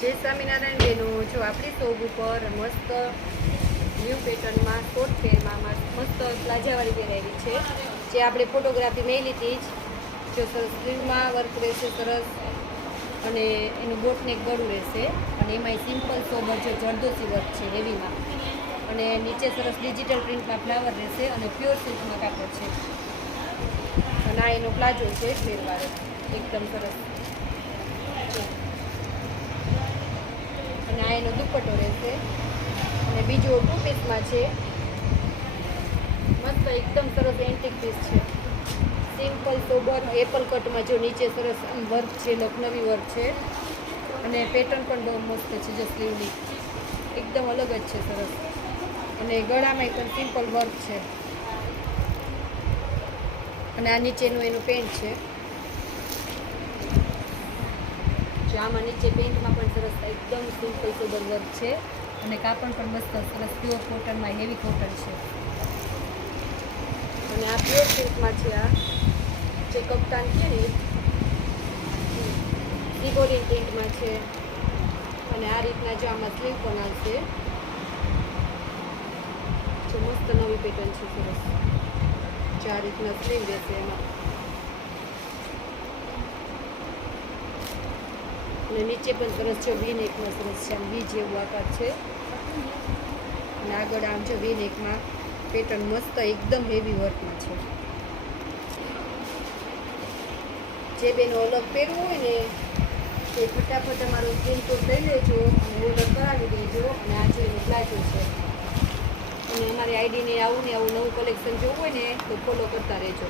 જય સ્વામિનારાયણ બહેનો, જો આપણી શોપ ઉપર મસ્ત ન્યૂ પેટર્નમાં શોર્ટ ફેરમાં મસ્ત પ્લાઝાવાળી પહેરાવી છે, જે આપણે ફોટોગ્રાફી નહીં લીધી જ. જો સરસ સ્લીવમાં વર્ક રહેશે સરસ, અને એનું બોટનેક ગળું રહેશે, અને એમાંય સિમ્પલ સોબર જો જરદોસી વર્ક છે હેવીમાં, અને નીચે સરસ ડિજિટલ પ્રિન્ટમાં ફ્લાવર રહેશે, અને પ્યોર સિલ્કમાં કાપડ છે. અને આ એનો પ્લાઝો છે ફેરવાળો, એકદમ સરસ. અને આ એનો દુપટ્ટો રહેશે, અને બીજો 2 પીસમાં છે, મસ્ત એકદમ સરસ એન્ટિક પીસ છે, સિમ્પલ સોબર એપલ કટમાં. જો નીચે સરસ વર્ક છે, લખનવી વર્ક છે, અને પેટર્ન પણ બહુ મસ્ત છે. જો સ્લીવની એકદમ અલગ જ છે સરસ, અને ગળામાં પણ સિમ્પલ વર્ક છે. અને આ નીચેનું એનું પેન્ટ છે. આમાં નીચે પેન્ટમાં પણ સરસ એકદમ સિમ્પલ સોબર વર્ક છે, અને કાપડ પણ મસ્ત સરસ પ્યોર કોટનમાં, હેવી કોટન છે. અને આ પ્યોર સિલ્કમાં છે. આ જે કપ્તાન છે ને સિબોરી પ્રિન્ટમાં છે, અને આ રીતના જો આમાં સ્લીવ પણ આવશે. જે મસ્ત નવી પેટર્ન છે સરસ, જે આ રીતના સ્લીવ રહેશે એમાં, અને નીચે પણ સરસ છે વી નેકમાં સરસ છે, આમ વી જેવું આકાર છે. અને આગળ આમ જો વી નેકમાં પેટર્ન મસ્ત એકદમ હેવી વર્કમાં છે. જે બેનો અલગ પહેરવું હોય ને તે ફટાફટ અમારો સ્ક્રીનશોટ લઈ લેજો અને ઓર્ડર કરાવી દેજો. અને આ જો એનો પ્લાઝો છે, અને અમારી આઈડીને આવું ને આવું નવું કલેક્શન જોવું હોય ને તો ફોલો કરતા રહેજો.